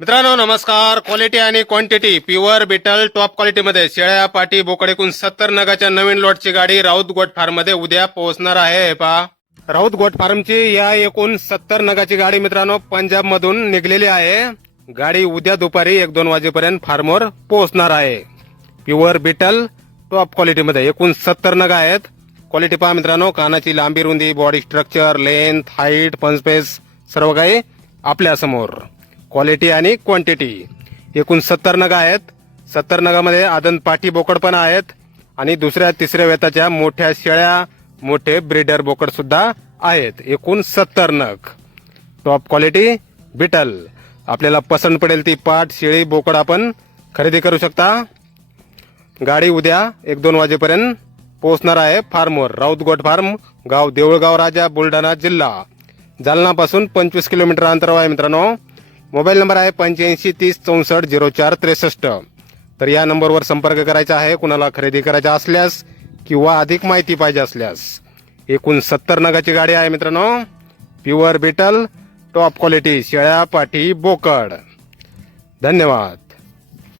मित्रांनो नमस्कार. क्वालिटी आणि क्वांटिटी प्युअर बिटल टॉप क्वालिटीमध्ये शेळ्या पाटी बोकड एकूण 70 नगाच्या नवीन लॉटची गाडी राऊत गोट फार्म मध्ये उद्या पोहोचणार आहे. हे पहा, राऊत गोट फार्मची या एकूण 70 नगाची गाडी मित्रांनो पंजाब मधून निघलेली आहे. गाडी उद्या दुपारी 1-2 वाजेपर्यंत फार्मवर पोहोचणार आहे. प्युअर बिटल टॉप क्वालिटीमध्ये एकूण 70 नग आहेत. क्वालिटी पहा मित्रांनो, कानाची लांबी रुंदी, बॉडी स्ट्रक्चर, लेंथ, हाईट, पंचपेस सर्व काही आपल्या समोर. क्वालिटी आणि क्वांटिटी एकूण 70 नग आहेत. 70 नगामध्ये आदन पाटी बोकड पण आहेत आणि दुसऱ्या तिसऱ्या वेताच्या मोठ्या शेळ्या, मोठे ब्रीडर बोकड सुद्धा आहेत. एकूण 70 नग टॉप क्वालिटी बिटल. आपल्याला पसंत पडेल ती पाट, शेळी, बोकड आपण खरेदी करू शकता. गाडी उद्या 1-2 वाजेपर्यंत पोहोचणार आहे फार्मवर. राऊत गोट फार्म, गाव देऊळगाव राजा, बुलढाणा जिल्हा. जालनापासून 25 किलोमीटर अंतरावर आहे मित्रांनो. मोबाईल नंबर आहे 85 30 64 04 63. तर या नंबरवर संपर्क करायचा आहे कुणाला खरेदी करायचा असल्यास किंवा अधिक माहिती पाहिजे असल्यास. एकूण 70 नगाची गाडी आहे मित्रांनो. प्युअर बिटल टॉप क्वालिटी शेळ्या, पाटी, बोकड. धन्यवाद.